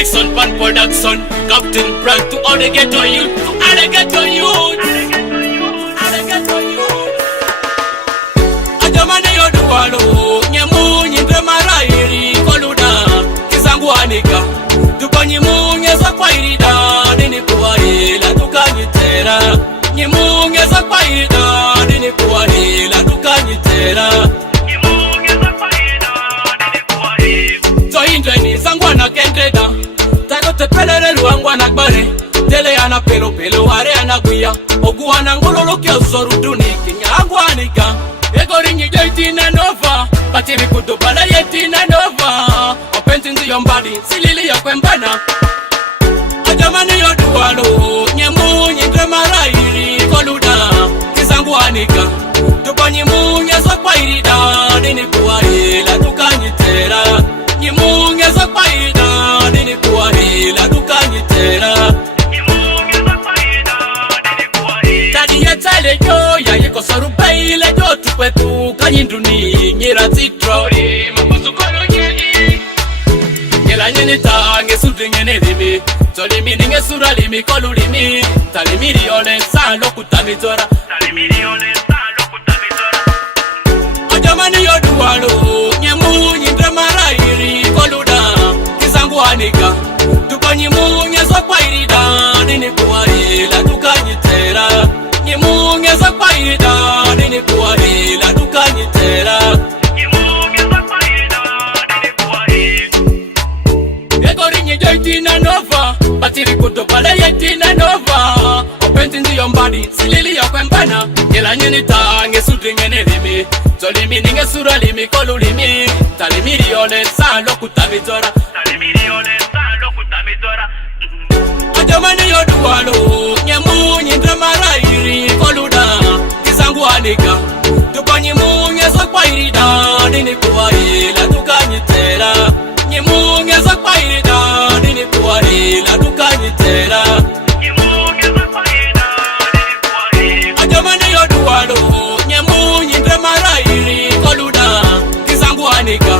Nixon Pan Production, Captain Brand to all the ghetto youth, to all the ghetto youth, all the ghetto youth. Ajamani yoduwalo, nyemunyi ndemarairi koluda, kizangu anika, tupanyimunye za kwa irida, dini kuwahila tukanyitera. Nyemunye za kwa irida, dini kuwahila tukanyitera. Indreni zangwana kendreda tagote pelere luangwana gbare tele yana pelo pelo ware anaguya oguwana ngololo kyo zoruduni kinyangwanika egorinyi jaitina nova batiri kutobala yetina nova openti nzi yombadi silili ya kwembana ajamani yoduwalo nyemunyi ndemarairi koluda kizangwanika tupanyimunye sokwa irida dini kuwahila tukanyitera. Nyimunge za kwaida dini kuwahila dukanyitera. Tadi ya tale jo ya yiko sorubaile jo tukwetu kanyinduni nyira zitro makusukono nyeli nyela nyeni tange sudri nyene limi tolimi ninge sura limi kolu limi talimiri yole salo kutamizora ajamani yoduwalo nyemunyi ndemarairi koluda kizangwanika tupanyimunye sokwa irida dini kuwahila tukanyitera. Nyimunye sokwa irida dini kuwahila tukanyitera. Egorinye jaitina nova batiri kutopale yetina nova openti nzi yombadi silili ya kwembana nyela nyeni tange sudri ngene limi tolimi ninge sura limi kolu limi talimiri yole salo kutamizora ajamani yoduwalo nyemunyi ndemarairi koluda kizangwanika tupanyimunye sokwa irida dini kuwahila tukanyitera. Nyimunye sokwa irida dini kuwahila tukanyitera. Ajamani yoduwalo nyemunyi ndemarairi koluda kizangwanika